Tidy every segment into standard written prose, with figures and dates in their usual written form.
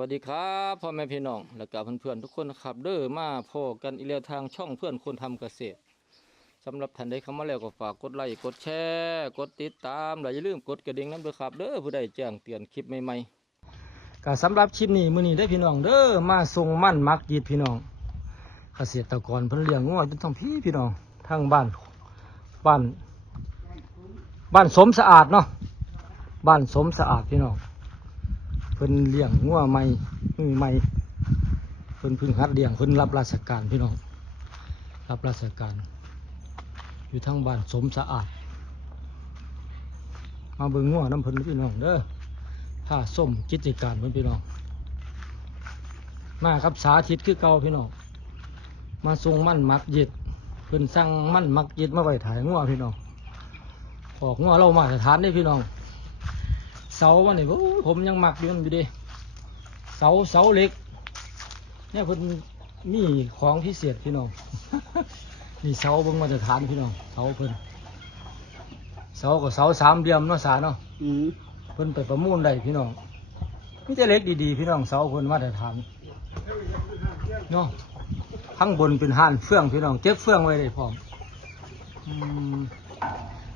วัสดีครับพ่อแม่พี่น้องและกับเพื่อนๆทุกคนนะครับเด้อมาพอกันอีกแล้วทางช่องเพื่อนคนทำเกษตรสำหรับท่านใดเข้ามาแล้วก็ฝากกดไลค์กดแชร์กดติดตามและอย่าลืมกดกระดิ่งนั้นด้วยครับเด้อผู้ใดแจ้งเตือนคลิปใหม่ๆก็สำหรับคลิปนี้มื้อนี้ได้พี่น้องเด้อมาส่งมั่นมักยีดพี่น้องเกษตรกรเพิ่นเลี้ยงงัวจนต้องพี่น้องทางบ้านบ้านสมสะอาดเนาะบ้านสมสะอาดพี่น้องเพิ่นเลี้ยงงัวใหม่มือใหม่เพิ่นพึ่งหัดเลี้ยงเพิ่นรับราชการพี่น้องรับราชการอยู่ทางบ้านสมสะอาดมาเบิ่งงัวน้ำเพิ่นพี่น้องเด้อถ้าส้มกิจการเพิ่นพี่น้องมาครับสาธิตคือเก่าพี่น้องมาส่งมั่นมักเย็ดเพิ่นสั่งมั่นมักเย็ดมาไว้ถ่ายงัวพี่น้องออกงัวเรามาตรฐานได้พี่น้องเสาวันนี้ผมยังมักอยู่มันอยู่ดิเสาเล็กเนี่ยเพิ่นมีของพิเศษพี่น้อง นี่เสาเบิ่งมาตรฐานพี่น้องเสาเพิ่นเสาก็เสาสามเหลี่ยมเนาะสาเนาะเพิ่นไปประมูลได้พี่น้องมีแต่เล็กดีๆพี่น้องเสาเพิ่นมาตรฐานเนาะข้างบนเป็นห่านเฟื่องพี่น้องเก็บเฟื่องไว้ได้พร้อม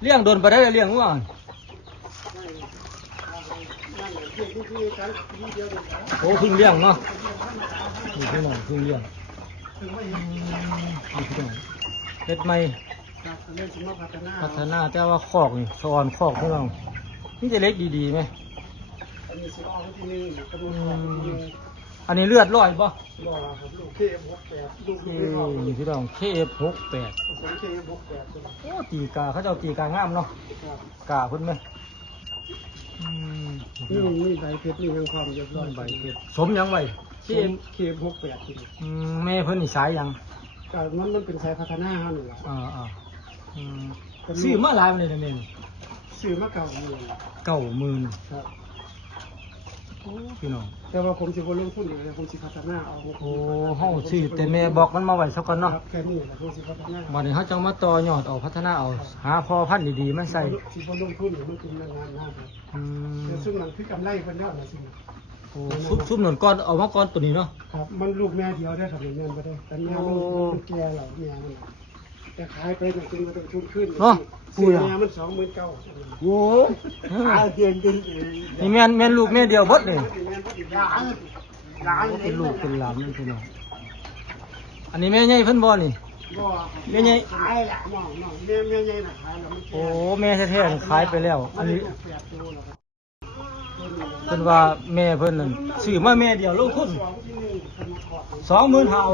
เลี้ยงโดนไปได้เลี้ยงว่าโอ้พึ่งเลี้ยงเนาะนี่พี่น้องพึ่งเลี้ยงนี่พี่น้องเล็ดใหม่พัฒนาแต่ว่าคอกนี่สอนคอกพี่น้องนี่จะเล็กดีๆไหมอันนี้เลือดร้อยป่ะนี่พี่น้องKF68โอ้ตีกาเขาจะตีกางามเนาะกาพุ่นไหมนี่ใบเพชรนี่ยังความเรียบร้อยใบเพชรสมยังไว้KF68จริงแม่เพิ่นนี่สายยังแต่มันเป็นสายพัฒนาฮะหนูซื้อมาหลายมันเลยนะแม่ซื้อมา90,000ครับพี่น้องแต่ว่าผมสิบ่ลงทุนเลยผมสิพัฒนาเอาโอ้เฮาซื้อแต่แม่บอกมันมาไว้ซะก่อนเนาะแค่นี้แหละผมสิพัฒนาบัดนี้เฮาจังมาต่อยอดเอาพัฒนาเอาหาพ่อพันธุ์ดีๆมาใส่สิบ่ลงทุนมันเป็นงานนะครับแต่ซึ่งมันคือกำไรเพิ่นแล้วล่ะสิโอ้ซุปหนุนก้อนเอามาก้อนตัวนี้เนาะครับมันลูกแม่เดียวได้ครับแม่บ่ได้แต่แม่มันแก่แล้วแม่มันแต่ขายไปน่ะจึงมาต้องทุนขึ้นเนาะแม่มัน29,000โอ้ขายเดือนจริงนี่แม่นลูกแม่เดียวเบิดเลยหลานเป็นลูกเป็นหลานนั่นพี่น้องอันนี้แม่ใหญ่เพิ่นบ่นี่แม่ใหญ่ขายละน้องแม่ใหญ่น่ะขายแล้วมันโอ้แม่แท้ๆขายไปแล้วอันนี้เพิ่นว่าแม่เพิ่นนั่นซื้อมาแม่เดียวลงทุน25,000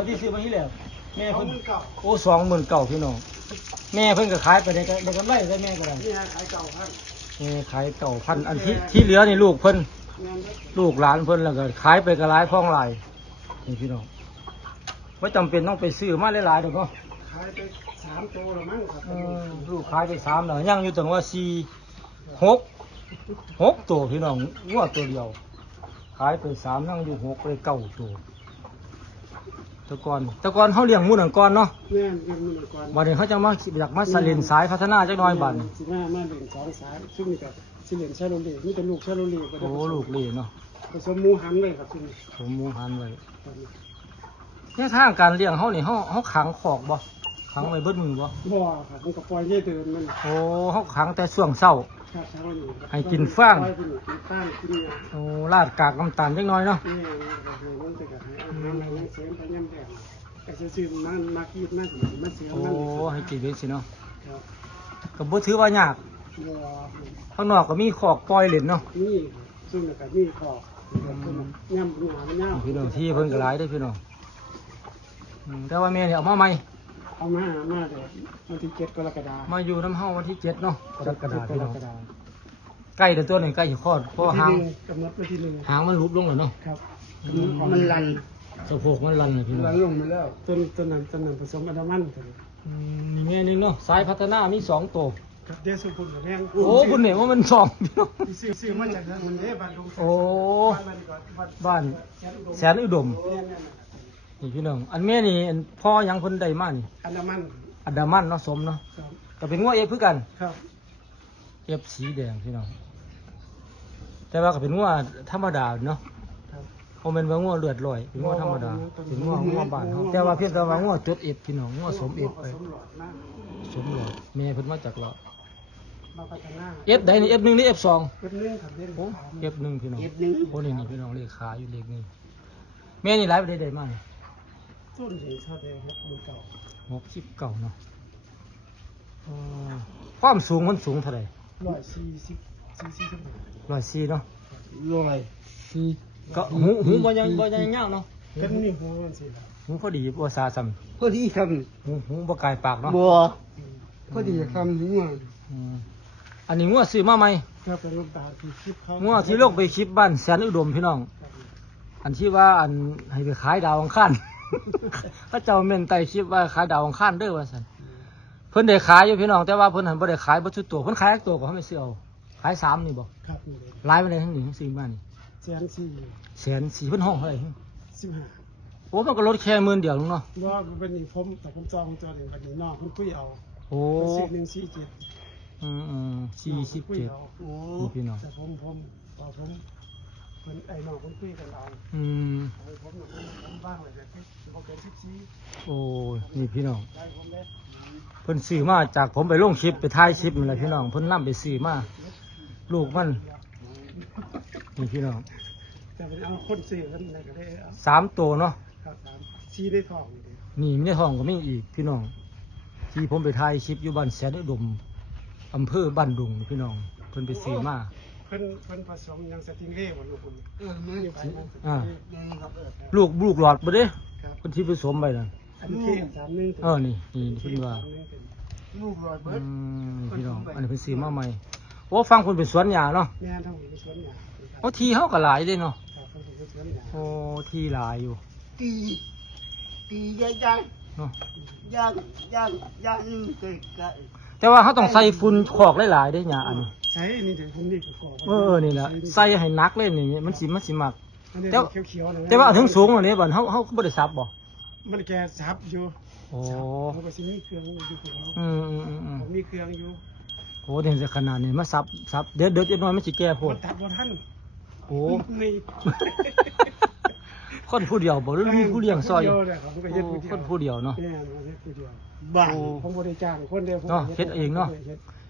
ที่ซื้อมาที่แล้วแม่เพิ่นโอ้29,000พี่น้องแม่เพิ่นก็ขายไปได้กำไรได้แม่ก็ได้นี่ขาย9,000แม่ขาย9,000อันที่เหลือนี่ลูกเพิ่นลูกหลานเพิ่นแล้วก็ขายไปก็หลายคล้องหลายนี่พี่น้องบ่จำเป็นต้องไปซื้อมาหลายๆดอกเนาะขายไป3ตัวแล้วมั้งครับลูกขายไป3แล้วยังอยู่ตั้งว่า4 6ตัวพี่น้องงัวตัวเดียวขายไป3ยังอยู่6ไป9ตัวแต่ก่อนเขาเลี้ยงหมูนั่นก่อนเนาะแม่เลี้ยงหมูนั่นก่อนบัดนี้เขาจะมาอยากมาสลินสายพัฒนาจักหน่อยบัดนี้สิมาเลี้ยง2สายซึ่งนี่ก็สิเลี้ยงชาโลเล่มีแต่ลูกชาโลเล่ก็ได้โอ้ลูกเล่เนาะผสมหมูหันเลยครับซึ่งผสมหมูหันไว้เนี่ยทางการเลี้ยงเขานี่เขาขังคอกบ่ขังไว้เบิดมือบ่ครับมันก็ปล่อยให้เดินมันโอ้เขาขังแต่ช่วงเช้าให้กินฟางโอ้ราดกากน้ำตาลจักหน่อยเนาะโอ้ให้กินเวสิเนาะก็บ่ถือว่ายากข้างนอกก็มีคอกปล่อยเล่นเนาะนี่ซึ่งก็มีคอกย่ำพี่น้องที่เพิ่นก็หลายได้พี่น้องแต่ว่าแม่เนี่ยเอามาใหม่เอามาเดี๋ยววันที่7กรกฎาคมมาอยู่น้ำเฮาวันที่7เนาะกรกฎาคมใกล้เดี๋ยวตัวหนึ่งใกล้จะคลอดเพราะหางกำหนดวันที่1หางมันลุบลงแล้วเนาะครับมันลันสะโพกมันลันเลยพี่น้องลันลงไปแล้วต้นนั้นผสมอันดามันมีแม่นึงเนาะสายพัฒนามี2ตัวเดี๋ยวสุขุมแม่โอ้คุณเห็นว่ามัน2พี่น้องซื้อมาจากมันเนี่ยบ้านดงโอ้บ้านแสนอุดมนี่พี่น้องอันแม่นี่พ่อยังคนใดมานี่อันดามันเนาะสมเนาะก็เป็นงัวเอฟคือกันครับเอฟสีแดงพี่น้องแต่ว่าก็เป็นงัวธรรมดาเนาะ บ่แม่นว่างัวเลือดลอยเป็นงัวธรรมดาเป็นงัวบ้านเฮาแต่ว่าเพียงแต่ว่างัวจดเอฟพี่น้องงัวสมเอฟไป สมหลอดนะ สมหลอดแม่เพิ่นมาจากหลอด มาพัฒนา เอฟใดนี่ F1 นี่ F2 เป็นเรื่องขับเล่น โอ้ F1 พี่น้อง F1 โอ้นี่พี่น้องเลขขาอยู่เลขนี้แม่นี่หลายไปได้มานี่ ส้นสีชาติครับมือเก่า 69เนาะความสูงมันสูงเท่าไหร่ 140 104เนาะ 100 ก็หูบ่ยังยาวเนาะ เป็นนี่หัวมันสิครับ หูพอดีบ่ซาซ้ำ พอดีท หูบ่กายปากเนาะ ำบัวพอดีทำหัว อืมอันนี้งัวซื้อมาใหม่ ครับเป็นลูกตาที่คลิปเขา งัวที่ลงไปคลิปบ้านแสนอุดมพี่น้อง อันที่ว่าอันให้ไปขายดาวอังคาร เขาเจ้าเม่นไต่คลิปว่าขายดาวอังคารเด้อว่าซั่นเพิ่นได้ขายอยู่พี่น้องแต่ว่าเพิ่นหันบ่ได้ขายบ่ทุกตัวเพิ่นขายทุกตัวก็เขาไม่ซื้อเอาขาย3นี่บ่ ครับนี่เลย หลายไปเลยทั้งนี้ทั้ง4บ้านนี่ 140 104,000เพิ่นห้องเท่าไหร่ 15 โอ้มันก็ลดแค่10,000เดียวนึงเนาะ ว่าเป็นนี่ผมแต่ผมจองเองวันนี้นอกผมคุยเอา โอ้ 147 อืม47 โอ้ นี่พี่น้อง แต่ผมเป็นไอ้น้องผมคุยกันเอา อืม ผมบ้างเลยแต่ผมเป็น14 โอ้นี่พี่น้อง ได้ผมได้ เพิ่นซื้อมาจากผมไปลงคลิปไปถ่ายคลิปนี่แหละพี่น้องเพิ่นนำไปซื้อมาลูกมันนี่พี่น้อง แต่เป็นเอาคนซื้อกันอะไรก็ได้เอา 3ตัวเนาะ ครับชี้ได้ทองเลย นี่มีในท้องก็มีอีกพี่น้อง ที่ผมไปถ่ายคลิปอยู่บ้านแสนอุดมอำเภอบ้านดุงนี่พี่น้องเพิ่นไปซื้อมา เพิ่นผสมยังสติงเล่หมดลูกคุณมืออยู่ไปมัน อ่า ครับลูกหลอดบ่เด้ ครับ เพิ่นที่ผสมไปน่ะ อันนี้ที่31 นี่เพิ่นว่า ลูกรอยเบิ อื ด มพี่น้องอันนี้เพิ่นซื้อมาใหม่โอ้ฟังเพิ่นเป็นสวนหญ้าเนาะ แม่ทั้งหมดเป็นสวนหญ้า โอ้ที่เฮาก็หลายเด้เนาะ ครับเพิ่นเป็นสวนหญ้า โอ้ที่หลายอยู่ ตีย่าง เนาะ ย่างนี่เกิดกัน แต่ว่าเฮาต้องใส่ฝุ่นคอกหลายๆเด้หญ้าอันนี้ ใช้นี่ถึงผมนี่ก็ขอ นี่แหละใส่ให้หนักเลยนี่มันสิมัก แต่เขียวๆนะ แต่ว่าเอาถึงสูงอันนี้บัดเฮาบ่ได้ซับบ่ มันแกซับอยู่ โอ้ เขาก็สิมีเครื่องอยู่ของเขา อืม ผมมีเครื่องอยู่ โอ้เดี๋ยวจะขนาดนี้มาซับเดี๋ยวจะน้อยมันสิแก่โพ มั ด นตัดบ่ทัน โอ้ นี่ คนผู้เดียวบ่หรือมีผู้เลี้ยงซอยอยู่ เลยครับผมก็เฮ็ด โอ้ ผู้เดียว คนผู้เดียวเนาะ แม่นเฮ็ดผู้เดียว บ้าน โอ้ ผมบ่ได้จ้างคนเดียวผม เนาะเฮ็ดเองเนาะ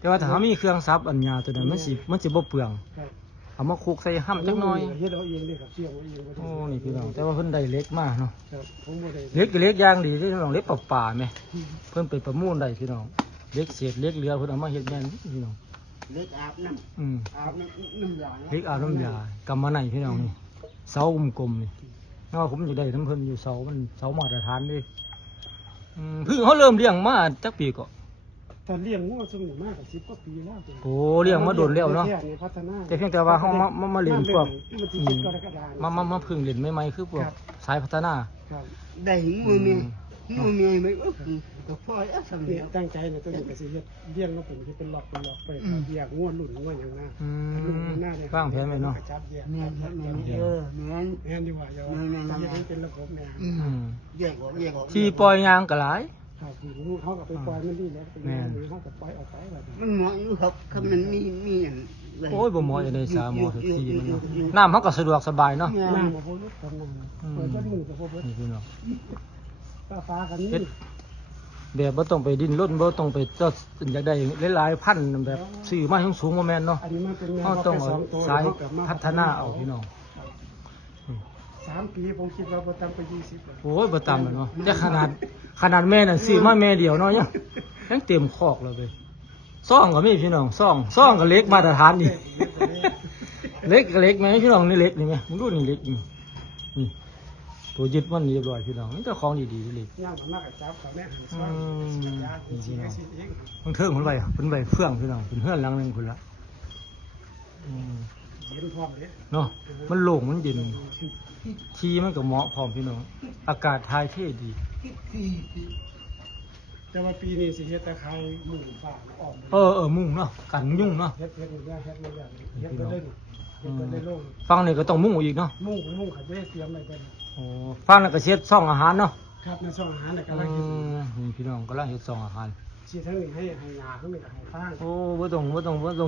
แต่ว่าถ้าเขามีเครื่องซับอันยาตัวนั้นมันสิบ่เปลือง ครับ เอามาคลุกใส่ห้ำจักหน่อย เฮ็ดเอาเองเลยครับเชื่อมเอาเองบ่ได้ โอ้นี่พี่น้องแต่ว่าเพิ่นได้เล็กมากเนาะ ครับผมบ่ได้ เล็กก็เล็กอย่างดีที่พี่น้องเล็กป่าๆแหมเพิ่นไปประมูลได้พี่น้องเล็กเศษเล็กเหลือเพิ่นเอามาเฮ็ดแม่นพี่น้อง เล็กอาบน้ อืม ำอาบน้ำยา เล็กอาบน้ำยากำมาไหนพี่น้องนี่เสากลมๆนี่เนาะผมอยู่ได้น้ำเพิ่นอยู่เสามันเสามาตรฐานเด้เพิ่งเขาเริ่มเลี้ยงมาจักปีก็ ตอนเลี้ยงงัวซุ่มนี่มากกว่า10กว่าปีแล้ว โอ้เลี้ยงมาโดนแล้วเนาะ พัฒนา แต่เพียงแต่ว่าเขามาเล่นพวก มันสิ อื เฮ็ด ม กรกฎาคม มาเพิ่งเล่นใหม่ๆคือพวก ครับ สายพัฒนา ครับ ได้มือเมียไม่ก็พอแล้วสำ เนี่ เร็ ย จ ตั้งใจเนี่ยตัวนี้ก็สิเฮ็ดเลี้ยงแล้วผมสิเป็นหลอกไปเรียกงัวหลุ่นงัวหยังนะ อื ลูก ม หน้าเนี่ย วางแผนไว้เนาะ จับแยก แม่นครับแม่นแม่น แม่นดีกว่าอย่าว่าจะเป็นระบบเนี่ย อืม แยกออก ที่ปล่อยยางก็หลาย ครับลูกเขาก็ไปปล่อยมันดีแล้วไปเขาก็ปล่อยออกไปแบบ มันเหมาะอยู่ครับคำนั้นมีอย่าง โอ้ยบ่เหมาะจะได้สามหมอสักทีมันเนาะน้ำเขาก็สะดวกสบายเนาะ น้ำมาพบกันน้ำเปิดก็มือกับพบ นี่พี่น้อง ฟ้ากันนี่ แบบบ่ต้องไปดิ้นรนบ่ต้องไปเจ้าอยากได้หลายๆพันแบบซื้อมาสูงๆบ่แม่นเนาะ อันนี้มันเป็นแนว เขาต้องเอาสายพัฒนาเอาพี่น้อง 3 ปีผมคิดว่าบ่ต่ำกว่า20 โอ้ยบ่ต่ำแล้วเนาะแต่ขนาดแม่น่ะซื้อมาแม่เดียวเนาะยังเต็มคอกเลยเว้ยซ่องก็มีพี่น้องซ่องก็เล็กมาตรฐานนี่ เล็กก็เล็กไหมพี่น้องนี่เล็กนี่ไหมมึงดูนี่เล็กนี่นี่ตัวยึดมันเรียบร้อยพี่น้องนี่เจ้าของดีๆเล็ก ย่างมากกับจับกับแม่หันซ้อนยาสิเอง มันเทิงคนไปเป็นใบเฟื่องพี่น้องเป็นเฮือนหลังหนึงคนละอืม เย็นพร้อมเด้ เนาะมันโล่งมันเย็นทีมันก็เหมาะพร้อมพี่น้องอากาศทายเท่ดี แต่ว่าปีนี้สิเฮ็ดตะไคร้หมู่ฝากออก มุ่งเนาะกันยุ่งเนาะ เฮ็ดอย่างเฮ็ดบ่ได้เฮ็ดบ่ได้ลง ฟังนี่ก็ต้องมุ่งอีกเนาะ มุ่งเขาจะได้เตรียมไว้กัน โอ้ฟังแล้วก็เช็ดซ่องอาหารเนาะ ครับในช่องอาหารน่ะ อื กำลังเฮ็ด นี่พี่น้องกำลังเฮ็ดซ่องอาหาร สิทั้งนี้ให้ยาทั้งนี้ก็ให้ฟาง โอ้บ่ต้อง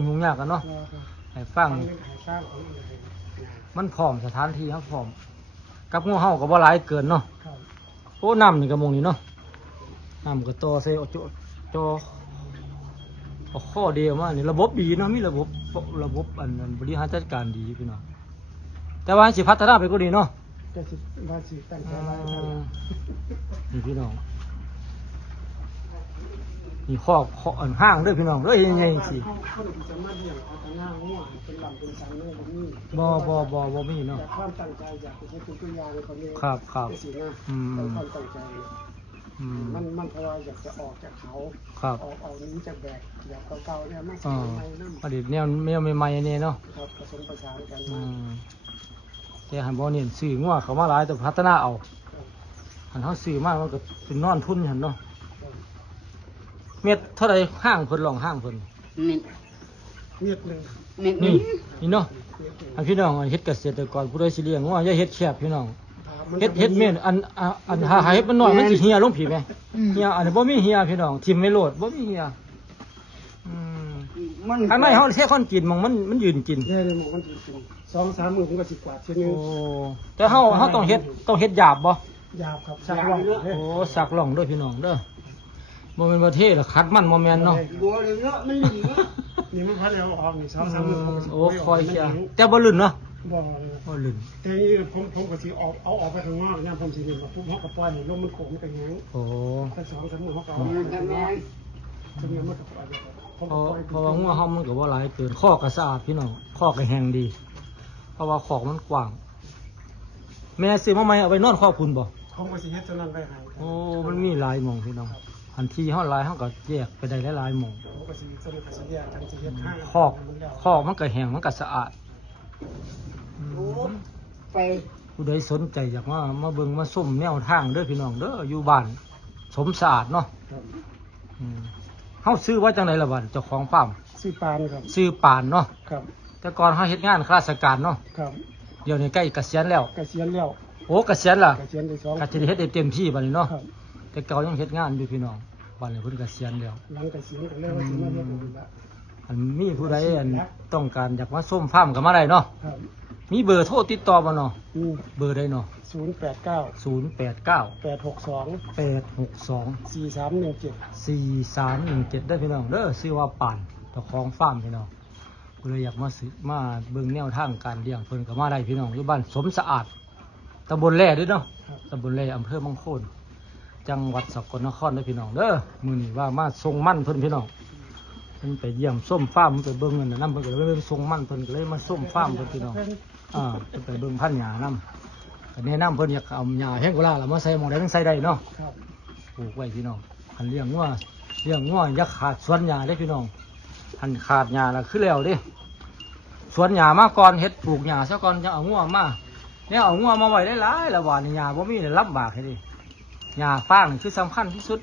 ยุ่งยากกันเนาะให้ฟัง ให้ฟางของมันให้ยา มันพร้อมสถานที่ครับพร้อม กับงูเห่าก็บ่หลายเกินเนาะ ครับ โอ้น้ำนี่ก็มองนี่เนาะน้ำก็ต่อใส่จอเอาข้อเดียวมานี่ระบบดีเนาะมีระบบอันบริหารจัดการดีพี่น้องแต่ว่าสิพัฒนาไปก็ดีเนาะ แต่สิว่าสิตั้งใจไว้นั่น นี่พี่น้องนี่ข้ออันห้างเด้วยพี่น้องเด้อยังไงสิ เขาจะมาเลี้ยงเอาแต่หน้าหัวเป็นลำเป็นสันเลยแบบนี้ บ่มีเนาะ แต่ความตั้งใจอยากจะให้เป็นตัวอย่างคนนี้ ครับ เป็นสิ่งนะ อืม แต่ความตั้งใจ มันเพราะว่าอยากจะออกจากเขา ครับ ออกนี้จากแบกอยากเก่าๆเนี่ยมาใส่ อ๋อ ใหม่นั่น อดีตแนวใหม่ๆนี่เนาะ ครับผสมประสานกัน อื มาม แต่หันบ่เน้นซื้องัวเขามาหลายแต่พัฒนาเอาหันเฮาซื้อมามันก็เป็นนอนทุนหั่นเนาะเม็ดเท่าใดห้างเพิ่นลองห้างเพิ่น นี่ เม็ดหนึ่ง นี่ นี่นี่เนาะอันพี่น้องอันเฮ็ดเกษตรกรผู้ใดสิเลี้ยงงัวอย่าเฮ็ดแคบพี่น้องเฮ็ดเม่นอันหาเฮ็ดมันน้อยมันสิเหี่ยลงผีแม่เหี่ยอันนี้บ่มีเหี่ยพี่น้องทิ่มไม่โลดบ่มีเหี่ยอืม มัน ข้างในเฮาเทคนกินมันยืนกิน เนี่ยหมองมันจริงๆ2-3 มื้อผมก็สิกวาดเช่นนึ โอ้ ง แต่เฮาต้องเฮ็ดหยาบบ่ หยาบครับสักร่อง โอ้สักล่องเด้อพี่น้องเด้อบ่แม่นว่าเทล่ะคัดมันบ่แม่นเนาะ บัวเลยเนาะมันหลีเนาะ นี่มันพัดเอาออกนี่2-3 มื้อผมก็สิ โอ้คอยเชียแต่บ่ลื่นเนาะ บ่ บ่ลื่น แต่นี่ผมก็สิเอาออกไปข้างนอกยามผมสินี่มาปุ๊บเฮาก็ปล่อยให้ลมมันโขกมันก็แห้ง โอ้ ไป2-3 มื้อเฮาก็เอา มันทำไง จนมันก็ปล่อยผม เพ ก็ ราะ ปล่อย เพราะว่างัวเฮามันก็บ่หลายเกินข้อก็สะอาดพี่น้องข้อก็แห้งดี เพราะว่าขอกมันกว้าง แม่ซื้อมาใหม่เอาไปนอนครอบคุณบ่ ผมก็สิเฮ็ดตัวนั้นไว้ให้ โอ้ มันมีหลายหม่องพี่น้องอันที่เฮาหลายเฮาก็แยกไปได้หลายๆหม่อง ผมก็สิตัวนั้นก็สิแยกกันสิเฮ็ดให้ คอกมันก็แห้งมันก็สะอาดอื โอ้ ม ไป ผู้ใดสนใจอยากมาเบิ่งมาส้มแนวทางเด้อพี่น้องเด้ออยู่บ้านสมสะอาดเนาะ ครับ อืมเฮาซื้อไว้จังไดล่ะบัดเจ้าของฟาร์ม ซื้อปานครับ ซื้อปานเนาะ ครับ แต่ก่อนเฮาเฮ็ดงานข้าราชการเนาะ ครับ เดี๋ยวนี้ใกล้เกษียณแล้ว เกษียณแล้ว โอ้เกษียณล่ะ เกษียณได้2 ก็จะได้เฮ็ดได้เต็มที่บัดนี้เนาะ ครับ แต่เก่ายังเฮ็ดงานอยู่พี่น้องบัดนี้เพิ่นเกษียณแล้ว หลังเกษียณก็เลยว่าสิมาเฮ็ดอีกละ อันมีผู้ใดอันต้องการอยากมาส้มฟาร์มก็มาได้เนาะ ครับ มีเบอร์โทรติดต่อบ่เนาะ นี่ เบอร์ใดเนาะ 089 089 862 862 4317 4317ได้อพี่น้องเด้อชื่อว่าป่านเจ้าของฟาร์มพี่น้องก็เลยอยากมาซื้อมาเบิ่งแนวทางการเลี้ยงเพิ่นก็มาได้พี่น้องอยู่บ้านสมสะอาดตำบลแร่เด้วยเนาะ ครับ ตำบลแร่อำเภอบางโคนจังหวัดสกลนครเด้อพี่น้องเด้อมื้อนี้ว่ามาส่งมั่นเพิ่นพี่น้องเพิ่นไปเยี่ยมส้มฟาร์มไปเบิ่งนั่นน่ะนํเพิ่นก็เลยไปส่งมั่นเพิ่นก็เลยมาส้มฟาร์มเพิ่นพี่น้องเพิ่นไปเบิ่งพันธุ์หญ้านํก็แนะนำเพิ่นอยากเอาหญ้าแห้งกว่าล่ะแล้วมาใส่หม้องใดมันใส่ได้เนาะ ครับ ปลูกไว้พี่น้องหันเลี้ยงงัวอย่าขาดสวนหญ้าได้พี่น้องหันขาดหญ้าแล้วคือแล้วเด้สวนหญ้ามาก่อนเฮ็ดปลูกหญ้าซะก่อนจะเอางัวมาเนี่ยเอางัวมาไว้ได้หลายละว่านี่หญ้าบ่มีเนี่ยลำบากให้ดิหญ้าฟางนี่คือสำคัญที่สุด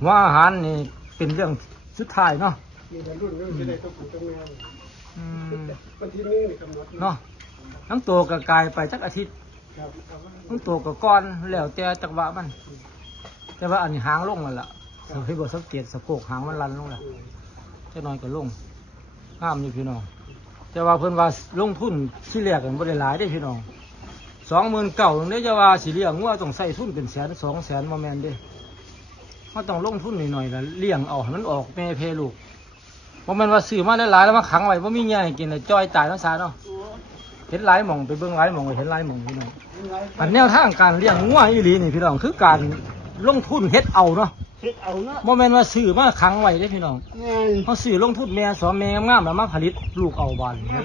หัว่าอาหารนี่เป็นเรื่องสุดท้ายเนาะ มีแต่รุ่นนี้จะได้ต้องปลูกต้องแม่เลย อืม วันที่1นี่กำหนด เนาะทั้งโตก็กลายไปจักอาทิตย์ ครับ ทั้งโตก็ก้อนแล้วแต่จักหวะมัน แต่ว่าอันนี้หางลงแล้วล่ะเฮ้ยบ่สังเกตสะโพกหางมันลันลงแล้ว จะน้อยก็ลงห้ามอยู่พี่น้องแต่ว่าเพิ่นว่าลงทุนที่แรกกันบ่ได้หลายได้พี่น้อง29,000ตรงนี้จะว่าสิเลี้ยงงัวต้องใส่ทุนเป็น100,000 200,000บ่แม่นเด้มันต้องลงทุนหน่อยๆแล้วเลี้ยงเอาให้มันออกแม่เพลูกบ่แม่นว่าซื้อมาได้หลายแล้วมาขังไว้บ่มีเงี้ยให้กินแล้วจ้อยตายแล้วซาเนาะเห็นหลายหม่องไปเบิ่งหลายหม่องก็เห็นหลายหม่องพี่น้องอันแนวทางการเลี้ยงงัวอีหลีนี่พี่น้องคือการลงทุนเฮ็ดเอาเนาะ เฮ็ดเอาเนาะ บ่แม่นว่าซื้อมาขังไว้เด้พี่น้อง แม่น เขาซื้อลงทุนแม่สอนแม่งามๆแล้วมาผลิตลูกเอาบานนี้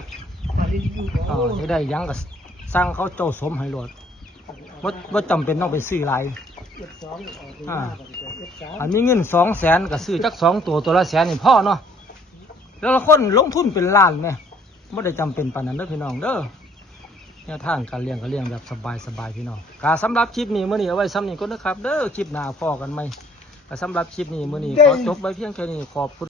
ผลิตอยู่บ่ จะได้หยังก็สร้างเขาเจ้าสมให้โลดบ่จำเป็นต้องไปซื้อหลาย F2 ออกมาF3 อันนี้เงิน200,000ก็ซื้อจัก2ตัวละแสนนี่พ่อเนาะแล้วละคนลงทุนเป็นล้านแม่บ่ได้จำเป็นปานนั้นเด้อพี่น้องเด้อแนวทางการเลี้ยงก็เลี้ยงแบบสบายๆพี่น้องก็สำหรับคลิปนี้มื้อนี้เอาไว้ซ้ำนี้ก่อนนะครับเด้อคลิปหน้าพอกันใหม่ก็สำหรับคลิปนี้มื้อนี้ขอจบไว้เพียงแค่นี้ขอบคุณ